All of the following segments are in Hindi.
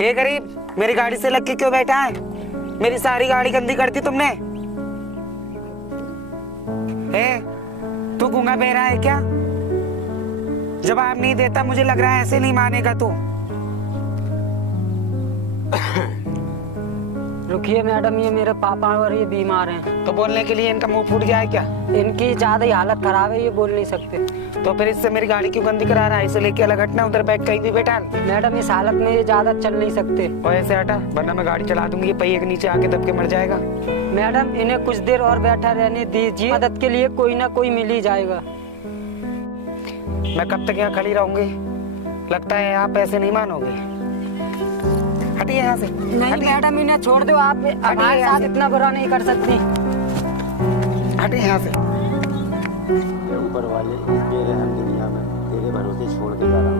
ये गरीब, मेरी गाड़ी से लग के क्यों बैठा है? मेरी सारी गाड़ी गंदी कर दी तुमने। तू गूंगा बहरा है क्या? जवाब नहीं देता, मुझे लग रहा है ऐसे नहीं मानेगा तू। रुकिए मैडम, ये मेरे पापा और ये बीमार हैं। तो बोलने के लिए इनका मुंह फूट गया है क्या? इनकी ज्यादा ही हालत खराब है, ये बोल नहीं सकते। तो फिर इससे मेरी गाड़ी क्यों गंदी करा रहा है? इसे लेके अलग हटना, उधर बैठ कहीं भी बैठा। मैडम इस हालत में ये ज्यादा चल नहीं सकते। और ऐसे हटा, वरना मैं गाड़ी चला दूंगी, ये पहिए के नीचे आके दब के मर जाएगा। मैडम इन्हें कुछ देर और बैठा रहने दीजिए, मदद के लिए कोई ना कोई मिल ही जाएगा। मैं कब तक यहाँ खड़ी रहूंगी? लगता है आप ऐसे नहीं मानोगे। हटिए यहाँ से। नहीं मैडम, इन्हें छोड़ दो, आप हमारे साथ इतना बुरा नहीं कर सकती। हटिए यहाँ से। ऊपर वाले इस बेरहम दुनिया में तेरे भरोसे छोड़ के जा रहा हूँ।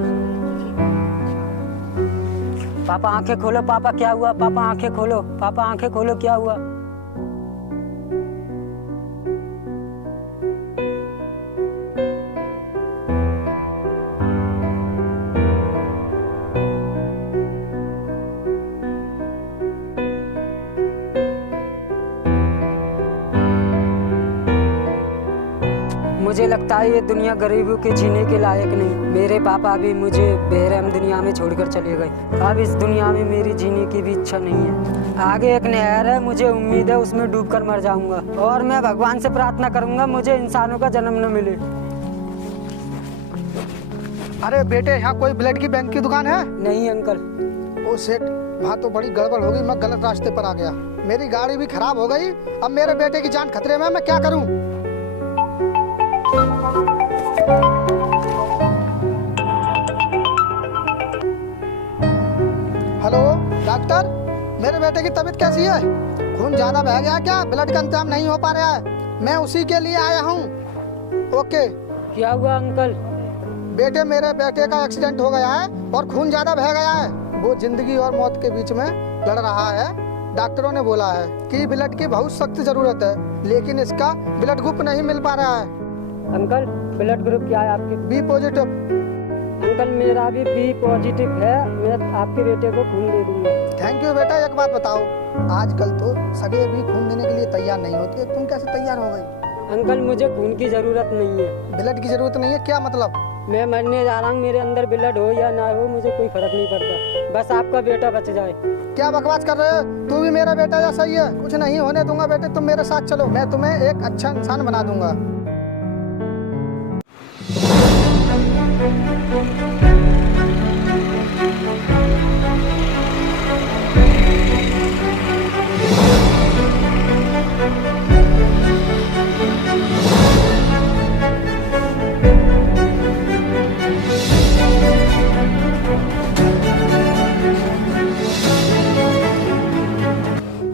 पापा आंखें खोलो, पापा क्या हुआ? पापा आंखें खोलो, पापा आंखें खोलो, क्या हुआ? मुझे लगता है ये दुनिया गरीबों के जीने के लायक नहीं। मेरे पापा भी मुझे बेरहम दुनिया में छोड़कर चले गए। अब इस दुनिया में मेरी जीने की भी इच्छा नहीं है। आगे एक नहर है, मुझे उम्मीद है उसमें डूबकर मर जाऊंगा, और मैं भगवान से प्रार्थना करूंगा मुझे इंसानों का जन्म न मिले। अरे बेटे, यहाँ कोई ब्लड की बैंक की दुकान है? नहीं अंकल। ओ सेठ, वहाँ तो बड़ी गड़बड़ हो गई, मैं गलत रास्ते पर आ गया। मेरी गाड़ी भी खराब हो गई, अब मेरे बेटे की जान खतरे में, मैं क्या करूँ? हेलो डॉक्टर, मेरे बेटे की तबीयत कैसी है? खून ज्यादा बह गया क्या? ब्लड का इंतजाम नहीं हो पा रहा है, मैं उसी के लिए आया हूँ। ओके। क्या हुआ अंकल? बेटे, मेरे बेटे का एक्सीडेंट हो गया है और खून ज्यादा बह गया है। वो जिंदगी और मौत के बीच में लड़ रहा है। डॉक्टरों ने बोला है कि ब्लड की बहुत सख्त जरूरत है, लेकिन इसका ब्लड ग्रुप नहीं मिल पा रहा है। अंकल ब्लड ग्रुप क्या है आपके? B positive. अंकल मेरा भी बी पॉजिटिव है, मैं आपके बेटे को खून दे दूंगा। थैंक यू बेटा। एक बात बताओ, आजकल तो सगे भी खून देने के लिए तैयार नहीं होती, तुम कैसे तैयार हो गई? अंकल मुझे खून की जरूरत नहीं है। ब्लड की जरूरत नहीं है? क्या मतलब? मैं मरने जा रहा हूँ, मेरे अंदर ब्लड हो या ना हो मुझे कोई फर्क नहीं पड़ता, बस आपका बेटा बच जाए। क्या बकवास कर रहे हो? तू भी मेरा बेटा जैसा ही है। कुछ नहीं होने दूंगा बेटे, तुम मेरे साथ चलो, मैं तुम्हें एक अच्छा इंसान बना दूंगा।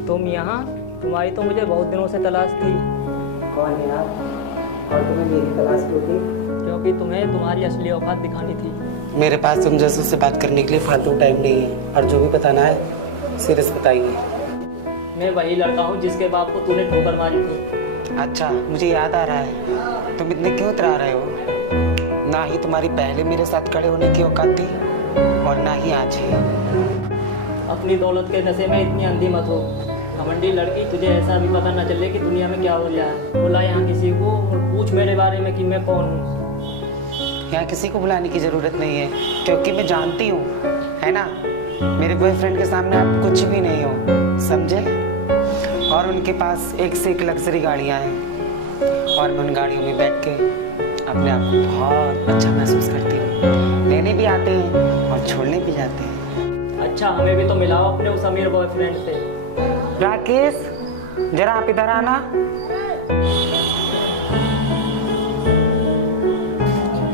तुम यहाँ? तुम्हारी तो मुझे बहुत दिनों से तलाश थी। कौन है यार? और तुम्हें मेरी तलाश क्यों थी? क्योंकि तुम्हें तुम्हारी असली औकात दिखानी थी। मेरे पास तुम जैसों से बात करने के लिए फालतू टाइम नहीं है, और जो भी बताना है सीरियस बताइए। मैं वही लड़का हूँ जिसके बाप को तूने ठोकर मारी थी। अच्छा, मुझे याद आ रहा है। तुम इतने क्यों इतरा रहे हो? ना ही तुम्हारी पहले मेरे साथ खड़े होने की औकात थी, और ना ही आज है। अपनी दौलत के नशे में इतनी अंधी मत हो। घमंडी लड़की, तुझे ऐसा भी पता न चले कि दुनिया में क्या हो रहा है। बुला यहाँ किसी को और पूछ मेरे बारे में कि मैं कौन हूँ। यहाँ किसी को बुलाने की जरूरत नहीं है, क्योंकि मैं जानती हूँ, है ना, मेरे बॉयफ्रेंड के सामने आप कुछ भी नहीं हो, समझे? और उनके पास एक से एक लग्जरी गाड़ियाँ हैं, और मैं उन गाड़ियों में बैठ के अपने आप को बहुत अच्छा महसूस करती हूँ। लेने भी आते हैं और छोड़ने भी जाते हैं। अच्छा, हमें भी तो मिलाओ अपने उस अमीर बॉयफ्रेंड से। राकेश, जरा आप इधर आना।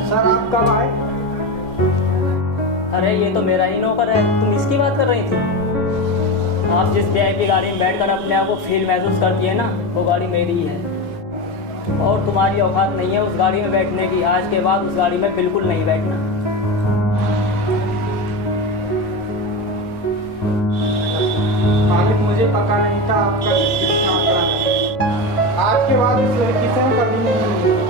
सर आप कब आए? अरे ये तो मेरा ही नौकर है, तुम इसकी बात कर रही थी? आप जिस बैंक की गाड़ी में बैठकर अपने आप को फील महसूस करती है ना, वो गाड़ी मेरी ही है। और तुम्हारी औकात नहीं है उस गाड़ी में बैठने की। आज के बाद उस गाड़ी में बिल्कुल नहीं बैठना। मालिक, मुझे पता नहीं था आपका इतना आंकड़ा है। आज के बाद इस लड़की से मैं कभी नहीं मिलूंगा।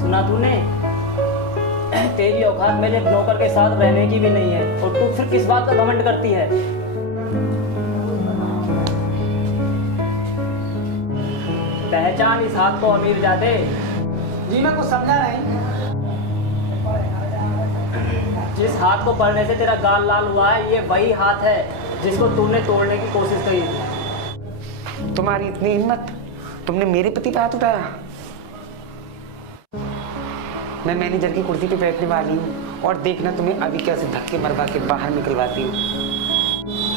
सुना तूने? तेरी औकात मेरे नौकर के साथ रहने की भी नहीं है, और तू फिर किस बात का घमंड करती है? पहचान इस हाथ को अमीरजादे। जी मैं कुछ समझा नहीं। जिस हाथ को पड़ने से तेरा गाल लाल हुआ है, ये वही हाथ है जिसको तूने तोड़ने की कोशिश करी थी। तुम्हारी इतनी हिम्मत, तुमने मेरे पति पे हाथ उठाया? मैं मैनेजर की कुर्सी पे बैठने वाली हूँ और देखना तुम्हें अभी कैसे धक्के मरवा के बाहर निकलवाती हूँ।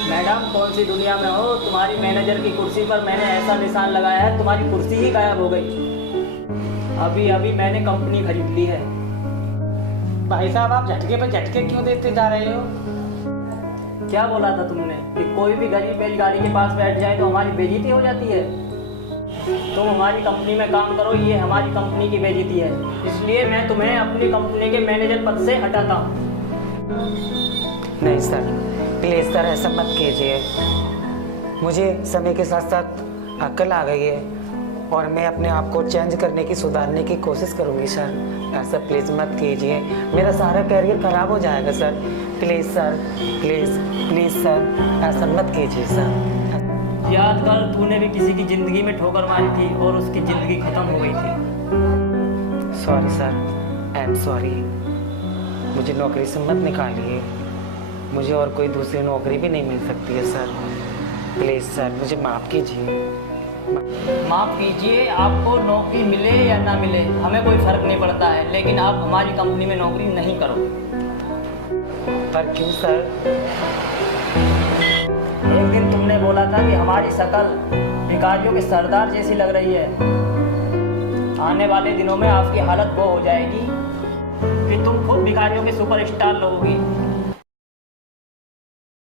मैडम कौन सी दुनिया में हो? तुम्हारी मैनेजर की कुर्सी पर मैंने ऐसा निशान लगाया है, तुम्हारी कुर्सी ही गायब हो गई। अभी अभी मैंने कंपनी खरीद ली है। भाई साहब आप झटके पे झटके क्यों देते जा रहे हो? क्या बोला था तुमने कि कोई भी गरीब मेरी गाड़ी के पास बैठ जाए तो हमारी बेइज्जती हो जाती है? तुम हमारी कंपनी में काम करो, ये हमारी कंपनी की बेइज्जती है, इसलिए मैं तुम्हें अपनी कंपनी के मैनेजर पद से हटाता हूँ। नहीं सर, प्लीज सर ऐसा मत कीजिए। मुझे समय के साथ साथ अक्ल आ गई है और मैं अपने आप को चेंज करने की, सुधारने की कोशिश करूंगी सर। ऐसा प्लीज़ मत कीजिए, मेरा सारा कैरियर खराब हो जाएगा sir. Please sir, please please sir ऐसा मत कीजिए सर। याद कर, तूने भी किसी की ज़िंदगी में ठोकर मारी थी और उसकी ज़िंदगी ख़त्म हो गई थी। Sorry sir, I am sorry. मुझे नौकरी से मत निकालिए, मुझे और कोई दूसरी नौकरी भी नहीं मिल सकती है सर। प्लीज़ सर मुझे माफ़ कीजिए। माफ़ कीजिए, आपको नौकरी मिले या ना मिले हमें कोई फ़र्क नहीं पड़ता है, लेकिन आप हमारी कंपनी में नौकरी नहीं करो। पर क्यों सर? एक दिन तुमने बोला था कि हमारी शक्ल भिखारियों के सरदार जैसी लग रही है। आने वाले दिनों में आपकी हालत वो हो जाएगी कि तुम खुद भिखारियों के सुपरस्टार लोगी।